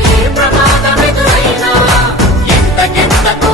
ఏ ప్రమాదమెదురైనా? ఎంతకెంతకు